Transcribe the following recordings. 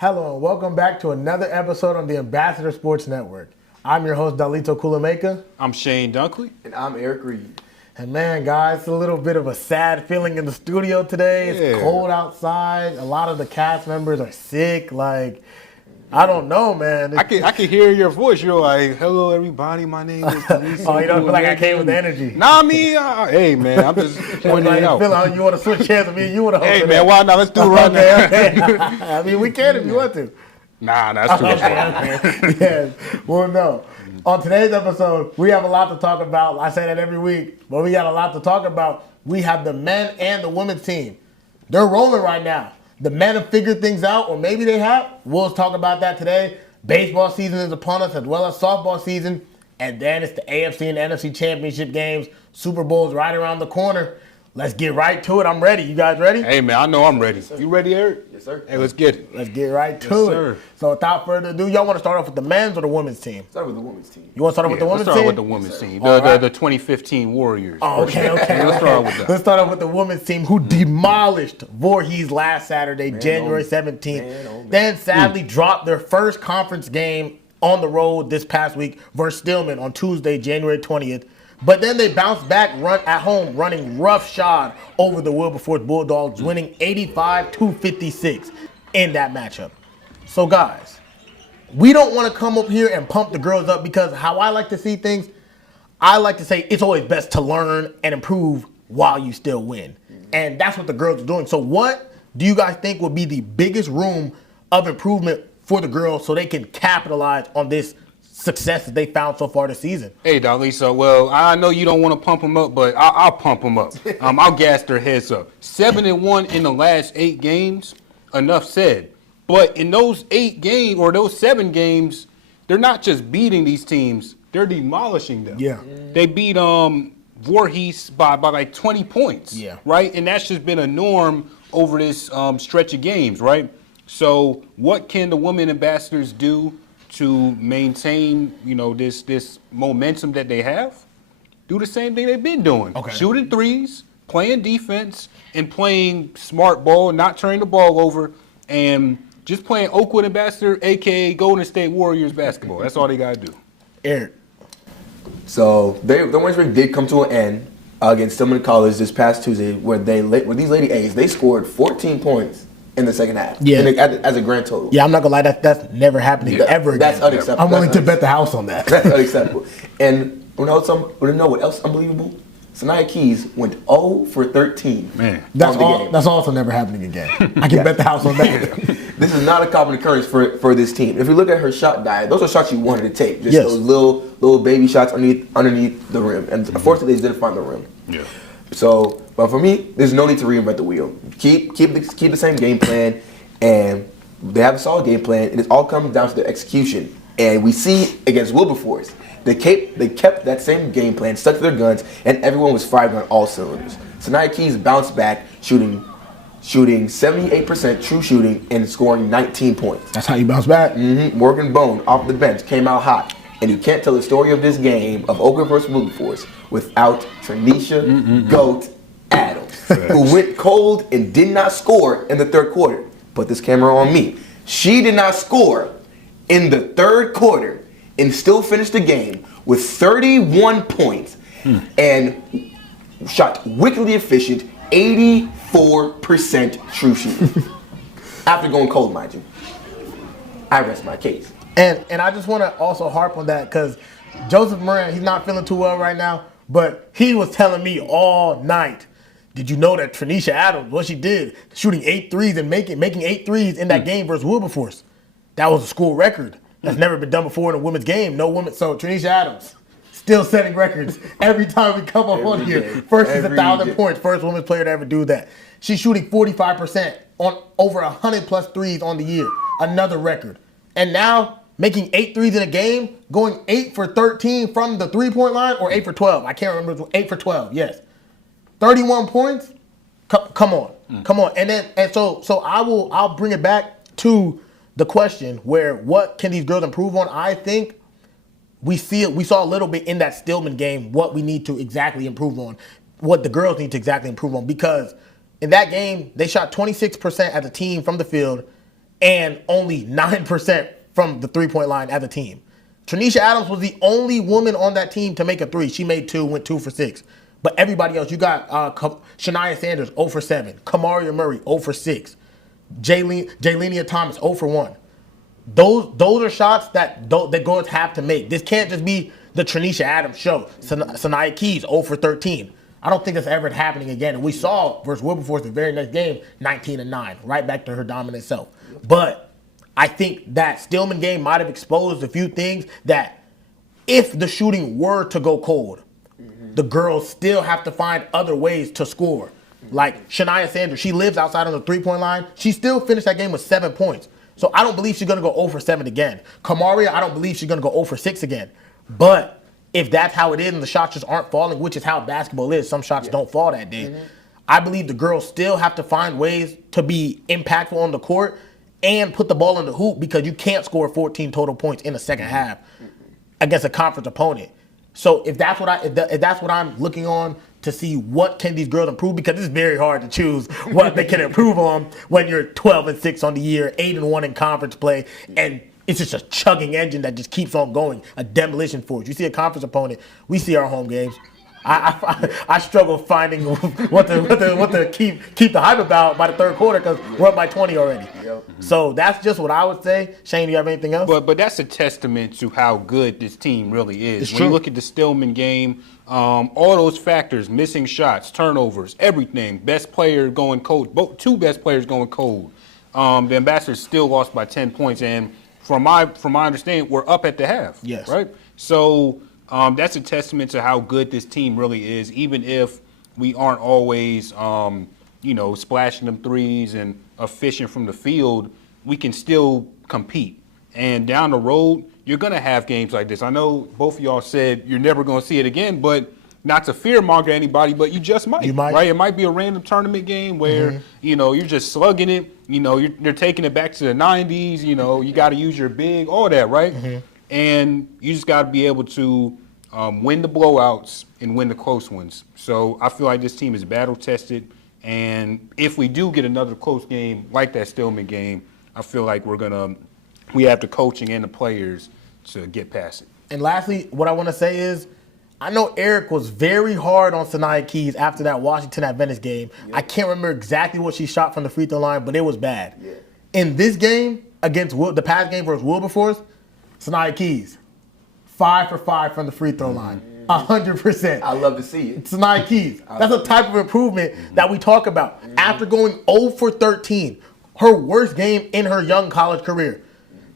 Hello and welcome back to another episode on the Ambassador Sports Network. I'm your host, Dalito Kulameka. I'm Shane Dunkley. And I'm Eric Reed. And man, guys, it's a little bit of a sad feeling in the studio today. It's cold outside. A lot of the cast members are sick. I don't know, man. I can hear your voice. You're like, hello, everybody. My name is Dalito. Oh, you don't feel like I came with the energy? Nah, hey, man, I'm just pointing it out. You want to switch hands with me? You want to host Hey, it man, up? why not? Let's do it right now. Okay. I mean, we can if you want to. Nah, that's too much. Okay. Yes. Well, no. On today's episode, we have a lot to talk about. I say that every week, but we got a lot to talk about. We have the men and the women's team. They're rolling right now. The men have figured things out, or maybe they have. We'll talk about that today. Baseball season is upon us, as well as softball season. And then it's the AFC and NFC championship games. Super Bowl's right around the corner. Let's get right to it. I'm ready. You guys ready? Hey, man, I know I'm ready. Yes, You ready, Eric? Yes, sir. Hey, let's get it. Let's get right to sir. it. So without further ado, y'all want to start off with the men's or the women's team? Start with the women's team. You want to start off with the women's Let's start team? with the women's team. All right. The 2015 Warriors. Oh, okay. Let's start with that. Let's start off with the women's team who demolished Voorhees last Saturday, January 17th. Then sadly dropped their first conference game on the road this past week versus Stillman on Tuesday, January 20th. But then they bounced back at home, running roughshod over the Wilberforce Bulldogs, winning 85-56 in that matchup. So guys, we don't want to come up here and pump the girls up because how I like to see things, I like to say it's always best to learn and improve while you still win. And that's what the girls are doing. So what do you guys think will be the biggest room of improvement for the girls so they can capitalize on this success that they found so far this season? Hey, Dalisa, well, I know you don't want to pump them up, but I'll pump them up. I'll gas their heads up. 7-1 in the last 8 games, enough said. But in those 8 games or those 7 games, they're not just beating these teams, they're demolishing them. Yeah. They beat Voorhees by like 20 points. Yeah. Right? And that's just been a norm over this stretch of games, right? So what can the women ambassadors do to maintain, this momentum that they have? Do the same thing they've been doing. Okay. Shooting threes, playing defense, and playing smart ball, not turning the ball over, and just playing Oakwood Ambassador, a.k.a. Golden State Warriors basketball. That's all they got to do. Eric. So the winning streak did come to an end against Stillman College this past Tuesday, where these Lady A's, they scored 14 points in the second half. Yeah. As a grand total. Yeah, I'm not going to lie. That's never happening ever again. That's unacceptable. I'm willing to bet the house on that. That's unacceptable. And you know what else unbelievable? Sanaya Keys went 0 for 13. Man. That's also never happening again. I can bet the house on that. This is not a common occurrence for this team. If you look at her shot diet, those are shots you wanted to take. Just Yes. those little baby shots underneath the rim. And unfortunately, they didn't find the rim. Yeah. So, but for me, there's no need to reinvent the wheel. Keep the same game plan, and they have a solid game plan, and it all comes down to the execution. And we see against Wilberforce, they kept that same game plan, stuck to their guns, and everyone was firing on all cylinders. Sanaya Keys bounced back, shooting 78% true shooting and scoring 19 points. That's how you bounce back. Morgan Bone off the bench came out hot. And you can't tell the story of this game of Oakwood versus Wilberforce without Tranisha Goat Adams, who went cold and did not score in the third quarter. Put this camera on me. She did not score in the third quarter and still finished the game with 31 points and shot wickedly efficient 84% true shooting. After going cold, mind you. I rest my case. And I just want to also harp on that because Joseph Moran, he's not feeling too well right now, but he was telling me all night, did you know that Tranisha Adams, what she did, shooting 8 threes and making 8 threes in that game versus Wilberforce, that was a school record. That's never been done before in a women's game. No woman. So Tranisha Adams, still setting records every time we come up on here. First is 1,000 points. First women's player to ever do that. She's shooting 45% on over 100+ threes on the year. Another record. And now making 8 threes in a game, going 8 for 13 from the 3-point line, or 8 for 12. I can't remember. 8 for 12. Yes. 31 points. Come on. Come on. And so I'll bring it back to the question where what can these girls improve on? I think we saw a little bit in that Stillman game what we need to exactly improve on, what the girls need to exactly improve on, because in that game they shot 26% as a team from the field and only 9% from the three-point line as a team. Tanisha Adams was the only woman on that team to make a three. She made 2, went 2 for 6. But everybody else, you got Shania Sanders, 0 for 7. Kamaria Murray, 0 for 6. Jaylenia Thomas, 0 for 1. Those are shots that girls have to make. This can't just be the Tanisha Adams show. Sanaya Keys, 0 for 13. I don't think that's ever happening again. And we saw versus Wilberforce the very next game, 19-9, right back to her dominant self. But I think that Stillman game might have exposed a few things that if the shooting were to go cold, the girls still have to find other ways to score. Like Shania Sanders, she lives outside of the three-point line. She still finished that game with 7 points. So I don't believe she's going to go 0 for 7 again. Kamaria, I don't believe she's going to go 0 for 6 again. But if that's how it is and the shots just aren't falling, which is how basketball is, some shots don't fall that day, I believe the girls still have to find ways to be impactful on the court and put the ball in the hoop, because you can't score 14 total points in the second half against a conference opponent. So if that's what I'm looking on to see what can these girls improve, because it's very hard to choose what they can improve on when you're 12-6 on the year, 8-1 in conference play, and it's just a chugging engine that just keeps on going, a demolition force. You see a conference opponent, we see our home games. I struggle finding what to keep the hype about by the third quarter, because we're up by 20 already. So that's just what I would say. Shane, do you have anything else? But that's a testament to how good this team really is. It's when true. you look at the Stillman game, all those factors, missing shots, turnovers, everything, best player going cold, 2 best players going cold. The Ambassadors still lost by 10 points, and from my understanding, we're up at the half. Yes. Right? So that's a testament to how good this team really is, even if we aren't always, splashing them threes and efficient from the field, we can still compete. And down the road, you're going to have games like this. I know both of y'all said you're never going to see it again, but not to fear-monger anybody, but you just might. You might. Right? It might be a random tournament game where, you're just slugging it. You're taking it back to the 90s. You got to use your big, all that, right? And you just got to be able to win the blowouts and win the close ones. So I feel like this team is battle-tested. And if we do get another close game like that Stillman game, I feel like we have the coaching and the players to get past it. And lastly, what I want to say is, I know Eric was very hard on Sanaya Keys after that Washington at Venice game. I can't remember exactly what she shot from the free throw line, but it was bad. In this game, against the past game versus Wilberforce, Sanaya Keys, 5 for 5 from the free throw line. 100%. I love to see it. Sanaya Keys. That's a type of improvement that we talk about. After going 0 for 13, her worst game in her young college career,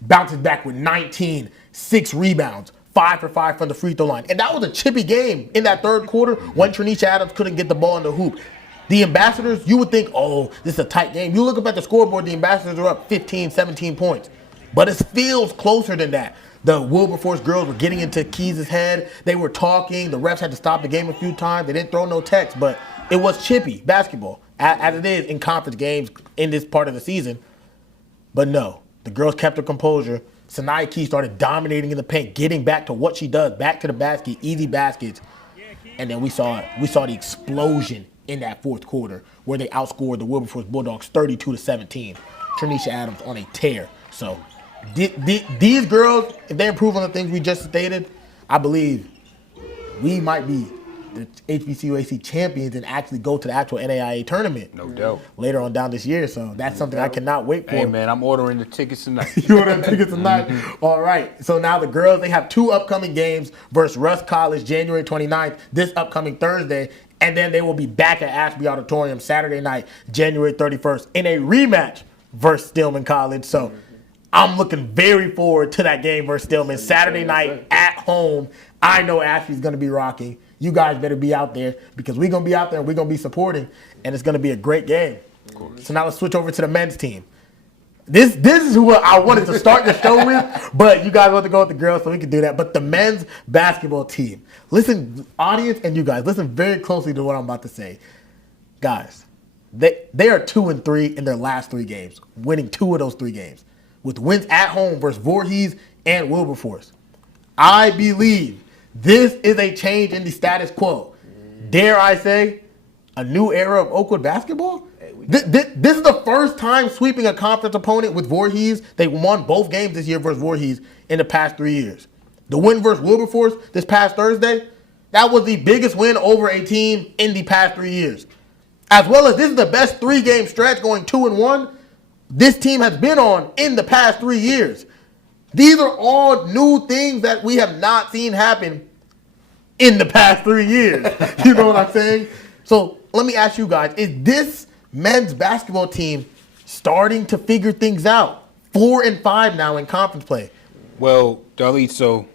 bounces back with 19, 6 rebounds, 5 for 5 from the free throw line. And that was a chippy game in that third quarter when Tanisha Adams couldn't get the ball in the hoop. The Ambassadors, you would think, oh, this is a tight game. You look up at the scoreboard, the Ambassadors are up 15, 17 points. But it feels closer than that. The Wilberforce girls were getting into Keys' head. They were talking. The refs had to stop the game a few times. They didn't throw no text, but it was chippy basketball, as it is in conference games in this part of the season. But no, the girls kept their composure. Sanaya Keys started dominating in the paint, getting back to what she does, back to the basket, easy baskets. And then we saw the explosion in that fourth quarter where they outscored the Wilberforce Bulldogs 32-17. Tanisha Adams on a tear. So these girls, if they improve on the things we just stated, I believe we might be the HBCUAC champions and actually go to the actual NAIA tournament. No doubt. Later on down this year. So that's something I cannot wait for. Hey, man, I'm ordering the tickets tonight. You ordering tickets tonight? All right. So now the girls, they have 2 upcoming games versus Russ College, January 29th, this upcoming Thursday. And then they will be back at Ashby Auditorium Saturday night, January 31st, in a rematch versus Stillman College. So I'm looking very forward to that game versus Stillman. Saturday night at home. I know Ashby's going to be rocking. You guys better be out there, because we're going to be out there and we're going to be supporting, and it's going to be a great game. So now let's switch over to the men's team. This is who I wanted to start the show with, but you guys want to go with the girls, so we can do that. But the men's basketball team. Listen, audience and you guys, listen very closely to what I'm about to say. Guys, they are 2-3 in their last 3 games, winning 2 of those 3 games, with wins at home versus Voorhees and Wilberforce. I believe this is a change in the status quo. Dare I say, a new era of Oakwood basketball? Hey, we This is the first time sweeping a conference opponent with Voorhees. They won both games this year versus Voorhees in the past 3 years. The win versus Wilberforce this past Thursday, that was the biggest win over a team in the past 3 years. As well as this is the best 3-game stretch going 2-1 this team has been on in the past 3 years. These are all new things that we have not seen happen in the past 3 years. You know what I'm saying? So let me ask you guys, is this men's basketball team starting to figure things out? 4-5 now in conference play. Well, Dalit, so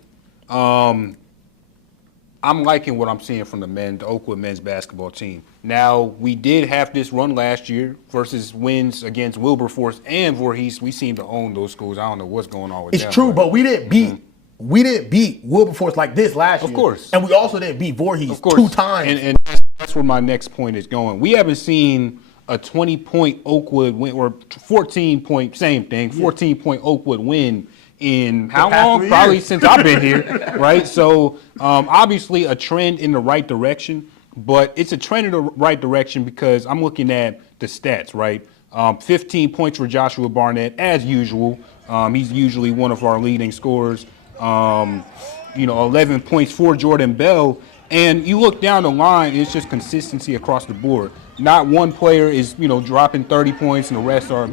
I'm liking what I'm seeing from the Oakwood men's basketball team. Now, we did have this run last year versus wins against Wilberforce and Voorhees. We seem to own those schools. I don't know what's going on with them. It's true, but we didn't beat Wilberforce like this last year. Of course. And we also didn't beat Voorhees 2 times. And that's where my next point is going. We haven't seen a 20-point Oakwood win, or 14-point, same thing, 14-point Oakwood win in how long? Probably since I've been here, right? So obviously a trend in the right direction, but it's a trend in the right direction because I'm looking at the stats, right? 15 points for Joshua Barnett, as usual. He's usually one of our leading scorers. 11 points for Jordan Bell. And you look down the line, it's just consistency across the board. Not one player is, dropping 30 points and the rest are,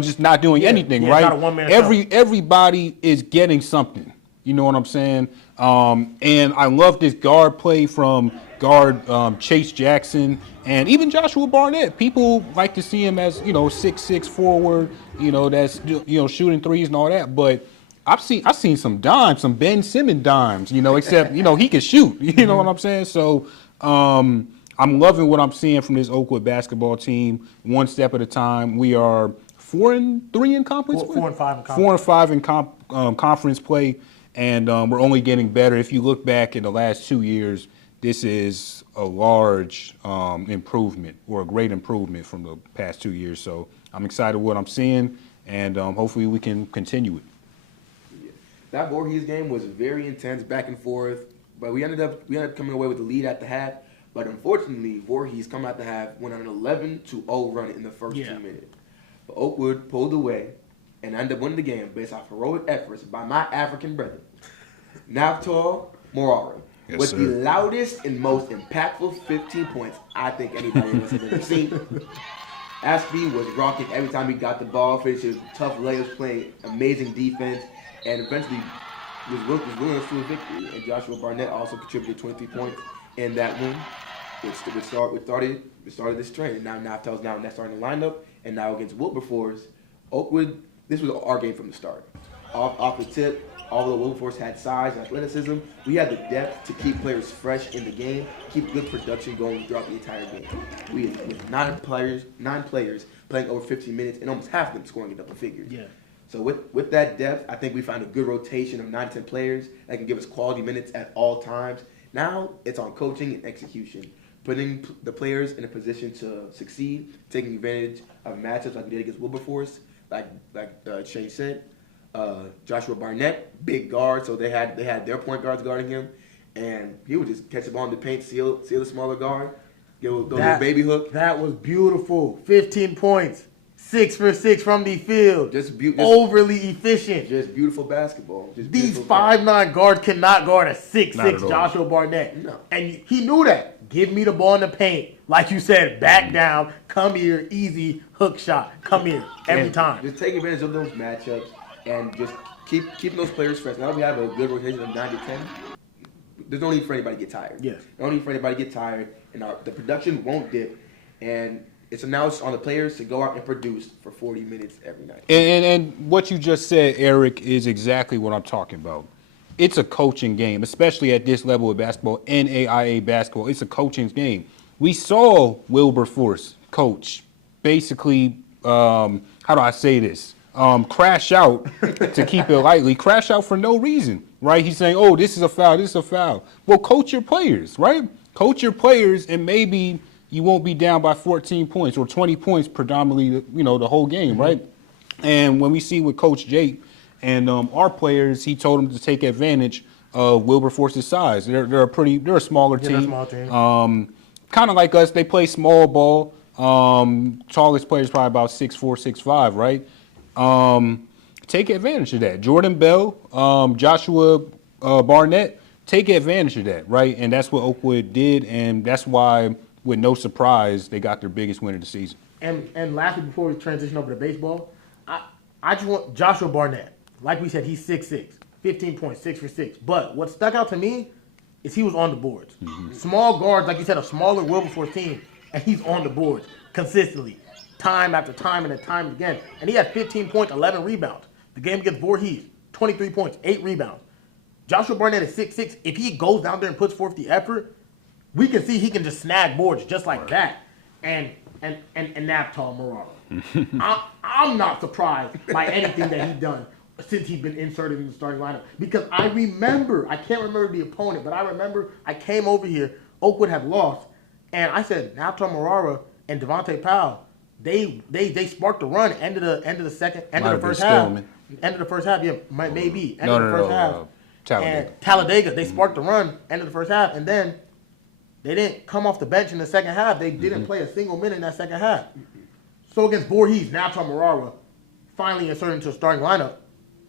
just not doing anything, right? Not a one-man show. Everybody is getting something. You know what I'm saying? And I love this guard play from guard Chase Jackson and even Joshua Barnett. People like to see him as, 6'6" forward, that's, shooting threes and all that. But I've seen some dimes, some Ben Simmons dimes, except, he can shoot. You know what I'm saying? So I'm loving what I'm seeing from this Oakwood basketball team, one step at a time. We are 4-3 in conference play? 4-5 in conference. 4-5 in conference play, and we're only getting better. If you look back in the last 2 years, this is a large improvement or a great improvement from the past 2 years. So I'm excited what I'm seeing, and hopefully we can continue it. Yeah. That Voorhees game was very intense, back and forth, but we ended up coming away with the lead at the half. But unfortunately, Voorhees coming out the half went on an 11-0 run in the first 2 minutes. But Oakwood pulled away and ended up winning the game based off heroic efforts by my African brother, Naftal Morara, with the loudest and most impactful 15 points I think anybody else has ever seen. Aspie was rocking every time he got the ball, finishing tough layups, playing amazing defense, and eventually was willing to a victory. And Joshua Barnett also contributed 23 points in that win. We started this trend, and now Naftal's now starting the lineup, and now against Wilberforce, Oakwood, this was our game from the start. Off the tip, although Wilberforce had size and athleticism, we had the depth to keep players fresh in the game, keep good production going throughout the entire game. We had 9 players playing over 15 minutes, and almost half of them scoring in double figures. Yeah. So with that depth, I think we found a good rotation of 9 to 10 players that can give us quality minutes at all times. Now it's on coaching and execution, putting the players in a position to succeed, taking advantage of matchups like we did against Wilberforce, like Shane said. Joshua Barnett, big guard, so they had their point guards guarding him, and he would just catch the ball in the paint, seal the smaller guard, go to the baby hook. That was beautiful. 15 points, 6 for 6 from the field. Just overly efficient. Just beautiful basketball. These 5'9" guards cannot guard a 6'6" Joshua Barnett. No. And he knew that. Give me the ball in the paint. Like you said, back down, come here, easy hook shot. Come here, every time. Just take advantage of those matchups and just keeping those players fresh. Now that we have a good rotation of 9 to 10, there's no need for anybody to get tired. Yes. No need for anybody to get tired, and the production won't dip. And it's announced on the players to go out and produce for 40 minutes every night. And what you just said, Eric, is exactly what I'm talking about. It's a coaching game, especially at this level of basketball, NAIA basketball. It's a coaching game. We saw Wilberforce coach basically, how do I say this? Crash out, to keep it lightly, crash out for no reason, right? He's saying, oh, this is a foul, this is a foul. Well, coach your players, right? Coach your players, and maybe you won't be down by 14 points or 20 points predominantly, the whole game, right? And when we see with Coach Jake and our players, he told them to take advantage of Wilberforce's size. They're a smaller team. They're a small team. kind of like us. They play small ball. Tallest player is probably about 6'4", 6'5", right? Take advantage of that. Jordan Bell, Joshua Barnett, take advantage of that, right? And that's what Oakwood did, and that's why, with no surprise, they got their biggest win of the season. And lastly, before we transition over to baseball, I just want Joshua Barnett. Like we said, he's 6'6", 15 points, 6 for 6. But what stuck out to me is he was on the boards. Small guards, like you said, a smaller Wilberforce team, and he's on the boards consistently, time after time and time again. And he had 15 points, 11 rebounds. The game against Voorhees, 23 points, 8 rebounds. Joshua Barnett is 6'6". If he goes down there and puts forth the effort, we can see he can just snag boards just like that. And Naphtali Moraro. I'm not surprised by anything that he's done since he's been inserted in the starting lineup. Because I can't remember the opponent, but I remember I came over here, Oakwood had lost, and I said, Naphtali Moraro and Devontae Powell, they sparked the run, end of the first half, yeah, maybe, end of the first half. Talladega, they sparked the run, end of the first half, and then they didn't come off the bench in the second half. They didn't play a single minute in that second half. So against Voorhees, Naphtali Moraro finally inserted into a starting lineup,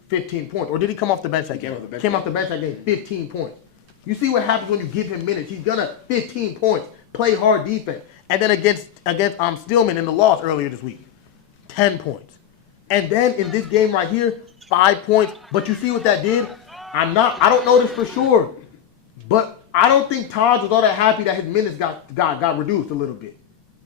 15 points. Or did he come off the bench that game? Came off the bench that game, 15 points. You see what happens when you give him minutes. He's gonna 15 points, play hard defense. And then against Stillman in the loss earlier this week, 10 points. And then in this game right here, 5 points. But you see what that did? I don't know this for sure, but I don't think Taj was all that happy that his minutes got reduced a little bit.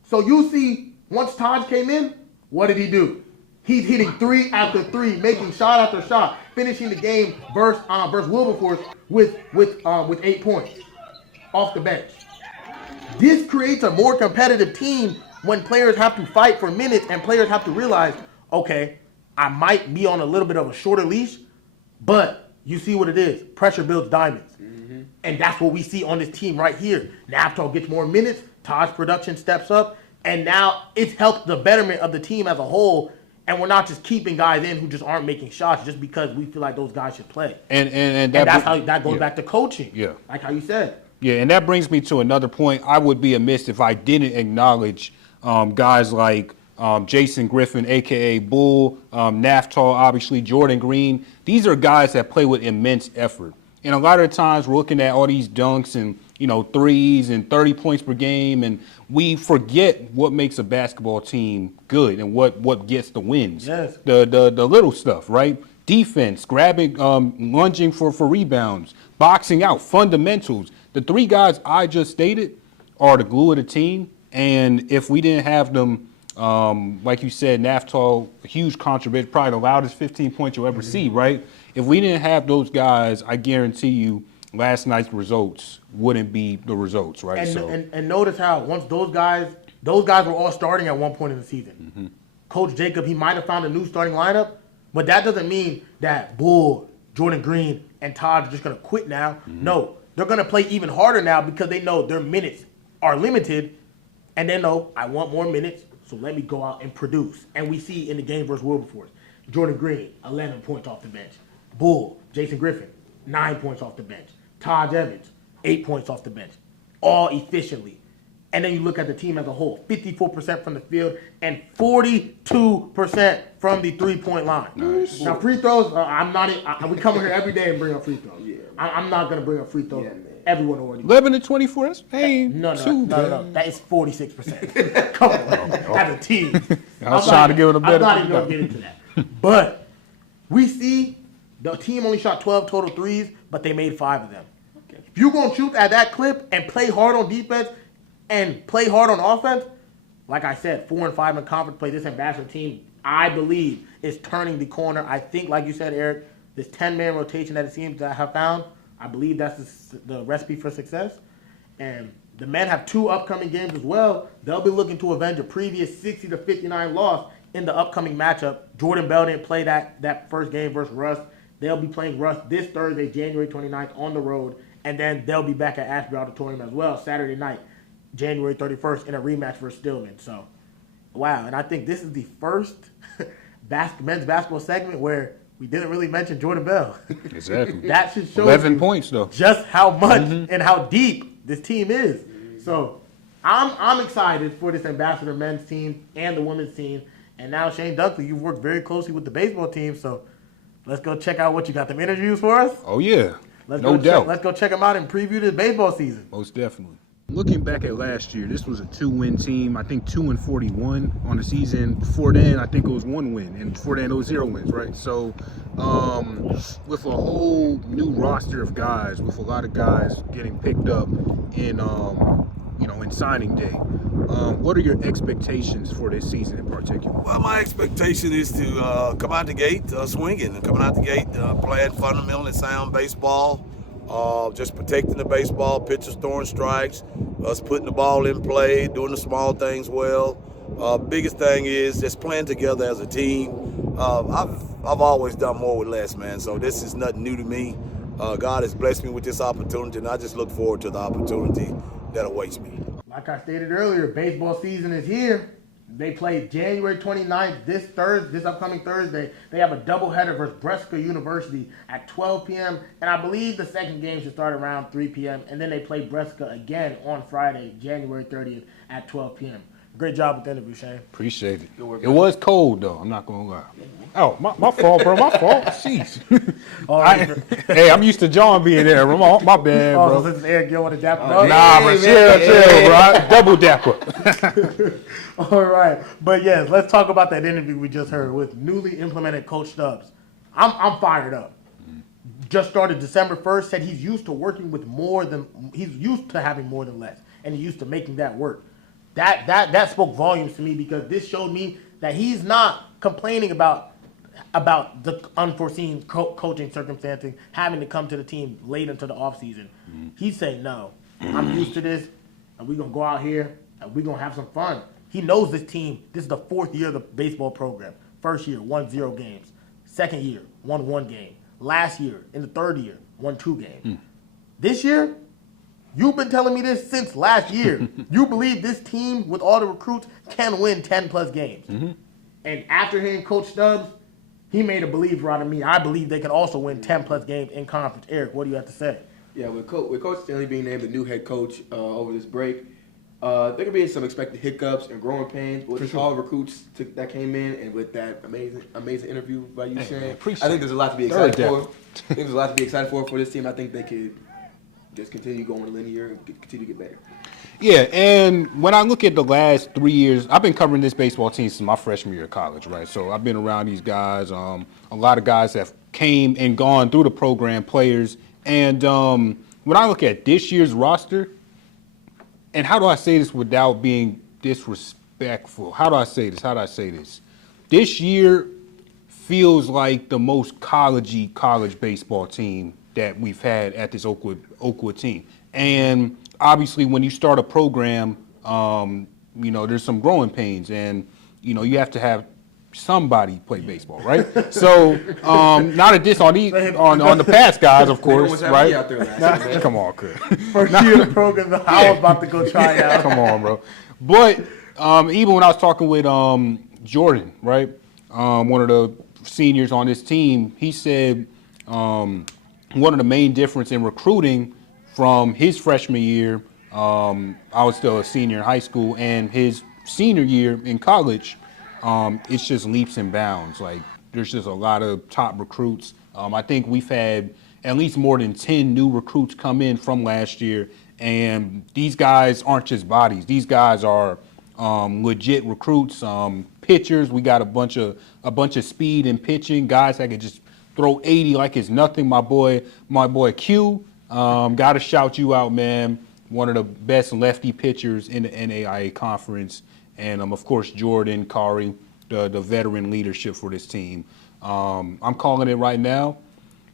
So you see, once Taj came in, what did he do? He's hitting 3 after 3, making shot after shot, finishing the game versus Wilberforce with 8 points off the bench. This creates a more competitive team when players have to fight for minutes and players have to realize, okay, I might be on a little bit of a shorter leash, but you see what it is. Pressure builds diamonds. And that's what we see on this team right here. Naphtali gets more minutes, Taj's production steps up, and now it's helped the betterment of the team as a whole. And we're not just keeping guys in who just aren't making shots just because we feel like those guys should play. And that's how that goes back to coaching. Yeah. Like how you said. Yeah, and that brings me to another point. I would be amiss if I didn't acknowledge guys like Jason Griffin, a.k.a. Bull, Naphtali, obviously, Jordan Green. These are guys that play with immense effort. And a lot of times we're looking at all these dunks and, threes and 30 points per game, and we forget what makes a basketball team good and what gets the wins. Yes. The little stuff, right? Defense, grabbing, lunging for rebounds, boxing out, fundamentals. The 3 guys I just stated are the glue of the team, and if we didn't have them, like you said, Naphtali, a huge contributor, probably the loudest 15 points you'll ever see, right? If we didn't have those guys, I guarantee you last night's results wouldn't be the results, right? And notice how once those guys were all starting at one point in the season. Coach Jacob, he might have found a new starting lineup, but that doesn't mean that Bull, Jordan Green, and Todd are just going to quit now. No, they're going to play even harder now because they know their minutes are limited, and they know I want more minutes, so let me go out and produce. And we see in the game versus Wilberforce, Jordan Green, 11 points off the bench. Bull, Jason Griffin, 9 points off the bench. Taj Evans, 8 points off the bench. All efficiently. And then you look at the team as a whole, 54% from the field and 42% from the three-point line. Nice. Now, free throws, we come here every day and bring up free throws. Yeah, I'm not going to bring up free throws. Yeah, everyone already. 11 and 24, that's no. That is 46%. Come on, as a team. I was trying to give it a better. I'm not even going to get into that. But we see the team only shot 12 total threes, but they made 5 of them. Okay. If you're going to shoot at that clip and play hard on defense and play hard on offense, like I said, 4-5 in conference play, this ambassador team, I believe, is turning the corner. I think, like you said, Eric, this 10-man rotation that it seems to have found, I believe that's the recipe for success. And the men have 2 upcoming games as well. They'll be looking to avenge a previous 60-59 loss in the upcoming matchup. Jordan Bell didn't play that first game versus Russ. They'll be playing Russ this Thursday, January 29th, on the road. And then they'll be back at Ashby Auditorium as well Saturday night, January 31st, in a rematch versus Stillman. So, wow. And I think this is the first men's basketball segment where we didn't really mention Jordan Bell. Exactly. That should show 11 points, though. Just how much and how deep this team is. So, I'm excited for this Ambassador men's team and the women's team. And now, Shane Dunkley, you've worked very closely with the baseball team, so let's go check out what you got. Them interviews for us? Oh, yeah. No doubt. Let's go check them out and preview this baseball season. Most definitely. Looking back at last year, this was a 2-win team. I think 2-41 on the season. Before then, I think it was 1 win, and before then, it was 0 wins, right? So, with a whole new roster of guys, with a lot of guys getting picked up in, in signing day, what are your expectations for this season in particular? Well, my expectation is to come out the gate swinging and coming out the gate playing fundamentally sound baseball. Just protecting the baseball, pitchers throwing strikes, us putting the ball in play, doing the small things well. Biggest thing is just playing together as a team. I've always done more with less, man. So this is nothing new to me. God has blessed me with this opportunity, and I just look forward to the opportunity that awaits me. Like I stated earlier, baseball season is here. They play January 29th, this upcoming Thursday. They have a doubleheader versus Brescia University at 12 p.m. And I believe the second game should start around 3 p.m. And then they play Brescia again on Friday, January 30th at 12 p.m. Great job with the interview, Shane. Appreciate it. It was cold, though. I'm not going to lie. Oh, my fault, bro. My fault. Jeez. Hey, I'm used to John being there. My bad, bro. Oh, so this is Eric. You want to dap him up? Nah, but chill, bro. Double dapper. All right. But, yes, let's talk about that interview we just heard with newly implemented Coach Stubbs. I'm fired up. Just started December 1st, said he's used to working with he's used to having more than less, and he's used to making that work. That spoke volumes to me because this showed me that he's not complaining about the unforeseen coaching circumstances, having to come to the team late into the offseason. He's saying, no, I'm used to this, and we're going to go out here, and we're going to have some fun. He knows this team. This is the 4th year of the baseball program. First year, won 0 games. Second year, won 1 game. Last year, in the 3rd year, won 2 games. This year, you've been telling me this since last year. You believe this team, with all the recruits, can win 10-plus games. And after hearing Coach Stubbs, he made a believer out of me. I believe they can also win 10-plus games in conference. Eric, what do you have to say? Yeah, with Coach Stanley being named the new head coach over this break, there could be some expected hiccups and growing pains. But with all the recruits that came in and with that amazing interview by you, Shane, I think there's a lot to be excited for. I think there's a lot to be excited for this team. I think they could just continue going linear and continue to get better. Yeah, and when I look at the last 3 years, I've been covering this baseball team since my freshman year of college, right? So I've been around these guys. A lot of guys have came and gone through the program, players. And when I look at this year's roster, and how do I say this without being disrespectful? How do I say this? This year feels like the most college baseball team that we've had at this Oakwood team. And obviously, when you start a program, there's some growing pains, and you have to have somebody play baseball, right? So, not a diss on the past guys, of course, right? Come on, Chris. First year of the program, I was about to go try out. Come on, bro. But even when I was talking with Jordan, right, one of the seniors on this team, he said one of the main difference in recruiting from his freshman year, I was still a senior in high school, and his senior year in college, it's just leaps and bounds. Like, there's just a lot of top recruits. I think we've had at least more than 10 new recruits come in from last year, and these guys aren't just bodies. These guys are legit recruits, pitchers. We got a bunch of speed and pitching, guys that can just throw 80 like it's nothing. My boy Q, got to shout you out, man. One of the best lefty pitchers in the NAIA conference. And, of course, Jordan, Kari, the veteran leadership for this team. I'm calling it right now.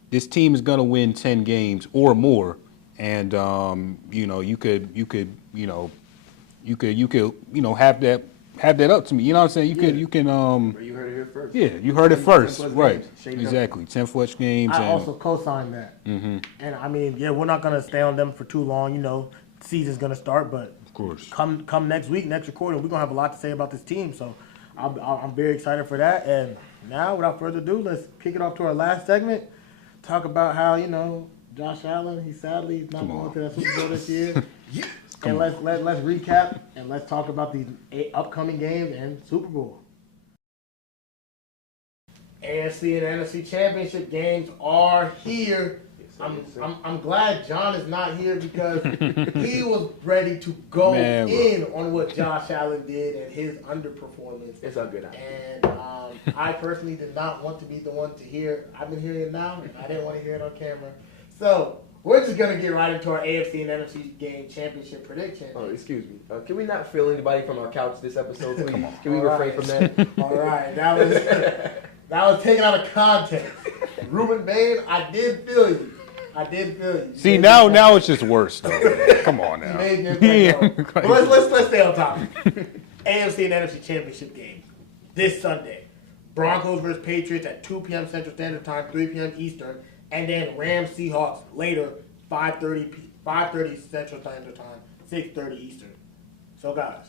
This team is going to win 10 games or more. And, you could have that up to me. You know what I'm saying? You can. You heard it here first. Yeah, you heard it first. 10 Right. games. Exactly. 10 flush games. I also co-signed that. And, I mean, we're not going to stay on them for too long. Season's going to start, but Of course. Come next week, next recording, we're going to have a lot to say about this team. So I'm very excited for that. And now, without further ado, let's kick it off to our last segment. Talk about how, Josh Allen, he's sadly not going to that Super Bowl this year. And let's recap and let's talk about the upcoming games and Super Bowl. AFC and NFC Championship games are here. I'm glad John is not here because he was ready to go in on what Josh Allen did and his underperformance. It's all good. And I personally did not want to be the one to hear. I've been hearing it now, and I didn't want to hear it on camera. So we're just gonna get right into our AFC and NFC game championship prediction. Oh, excuse me. Can we not feel anybody from our couch this episode, please? Come on. Can we refrain from that? All right, that was taken out of context. Ruben Bain, I did feel you. See, now it's just worse, though. Come on now. But let's stay on topic. AFC and NFC Championship game this Sunday. Broncos versus Patriots at 2 p.m. Central Standard Time, 3 p.m. Eastern, and then Rams Seahawks later, 5:30 Central Standard Time, 6:30 Eastern. So guys,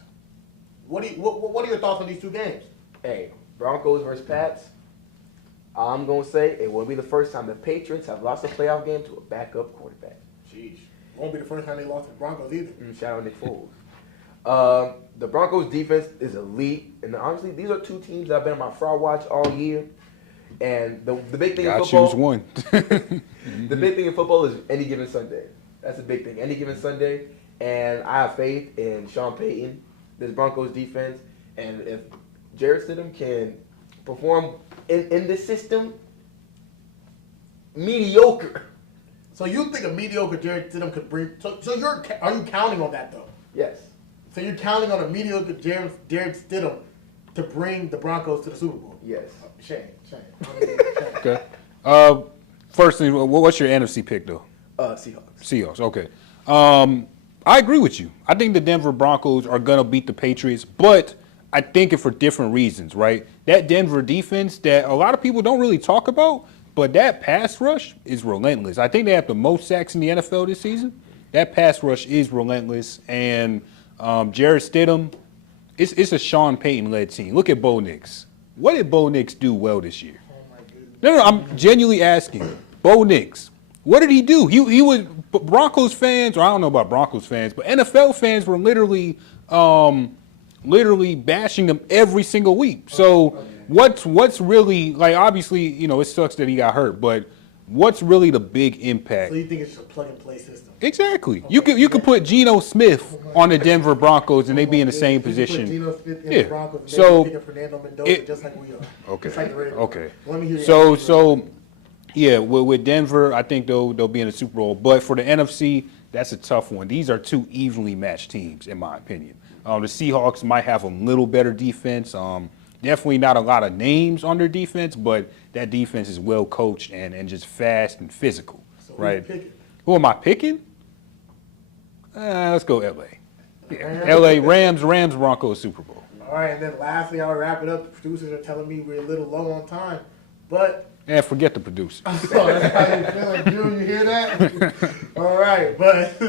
what are your thoughts on these two games? Hey, Broncos versus Pats. I'm going to say it won't be the first time the Patriots have lost a playoff game to a backup quarterback. Jeez. Won't be the first time they lost to the Broncos either. Shout out Nick Foles. The Broncos defense is elite. And honestly, these are two teams that have been on my fraud watch all year. And the big thing in football. Choose one. The big thing in football is any given Sunday. That's a big thing. Any given Sunday. And I have faith in Sean Payton, this Broncos defense. And if Jarrett Stidham can perform in this system, mediocre. So you think a mediocre Jarrett Stidham could bring? So are you counting on that though? Yes. So you're counting on a mediocre Jarrett Stidham to bring the Broncos to the Super Bowl? Yes. Shane. Okay. Firstly, what's your NFC pick though? Seahawks. Okay. I agree with you. I think the Denver Broncos are gonna beat the Patriots, but I think it for different reasons, right? That Denver defense that a lot of people don't really talk about, but that pass rush is relentless. I think they have the most sacks in the NFL this season. That pass rush is relentless, and Jarrett Stidham, it's a Sean Payton-led team. Look at Bo Nix. What did Bo Nix do well this year? Oh my goodness. No, I'm genuinely asking. Bo Nix, what did he do? He was Broncos fans, or I don't know about Broncos fans, but NFL fans were literally bashing them every single week. So what's really, like, obviously, it sucks that he got hurt, but what's really the big impact? So you think it's a plug and play system? Exactly. Okay. You could put Geno Smith on the Denver Broncos and they be in the same position. Geno Smith in the Broncos and so they pick up Fernando Mendoza just like we are. Okay. Like okay. Let me hear with Denver, I think they'll be in the Super Bowl. But for the NFC, that's a tough one. These are two evenly matched teams, in my opinion. The Seahawks might have a little better defense. Definitely not a lot of names on their defense, but that defense is well coached and just fast and physical. So right? Who am I picking? Let's go LA. Yeah. LA Rams, Broncos, Super Bowl. All right, and then lastly, I'll wrap it up. The producers are telling me we're a little low on time, but yeah, forget the producers. So that's how you feeling, Drew? You hear that? All right, but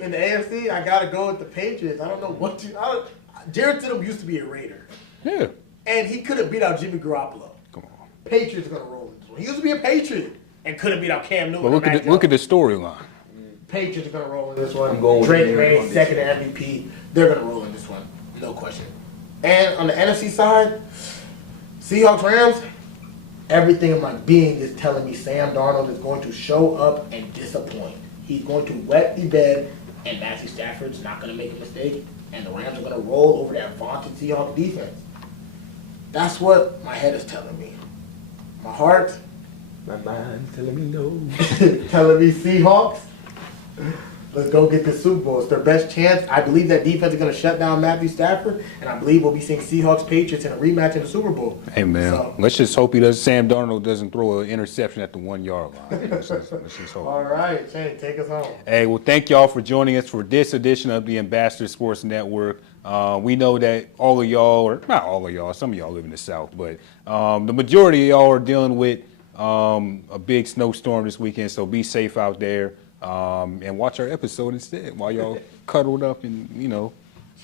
in the AFC, I gotta go with the Patriots. I don't know what Jarrett Stidham used to be a Raider. Yeah. And he could have beat out Jimmy Garoppolo. Come on. Patriots are gonna roll in this one. He used to be a Patriot and could have beat out Cam Newton. But look at the storyline. Patriots are gonna roll in this one. I'm going with Drake May, second MVP. They're gonna roll in this one, no question. And on the NFC side, Seahawks Rams. Everything in my being is telling me Sam Darnold is going to show up and disappoint. He's going to wet the bed, and Matthew Stafford's not going to make a mistake, and the Rams are going to roll over that vaunted Seahawks defense. That's what my head is telling me. My heart, my mind's telling me no. telling me Seahawks. Let's go get the Super Bowl. It's their best chance. I believe that defense is going to shut down Matthew Stafford, and I believe we'll be seeing Seahawks-Patriots in a rematch in the Super Bowl. Hey, man, let's just hope Sam Darnold doesn't throw an interception at the 1 yard line. Let's just hope. All right, Shane, take us home. Hey, well, thank y'all for joining us for this edition of the Ambassador Sports Network. We know that all of y'all, or not all of y'all, some of y'all live in the South, but the majority of y'all are dealing with a big snowstorm this weekend, so be safe out there. And watch our episode instead while y'all cuddled up in,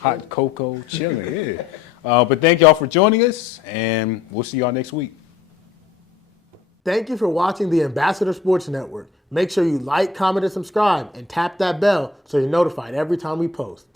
hot cocoa, chilling. Yeah. But thank y'all for joining us, and we'll see y'all next week. Thank you for watching the Ambassador Sports Network. Make sure you like, comment, and subscribe, and tap that bell so you're notified every time we post.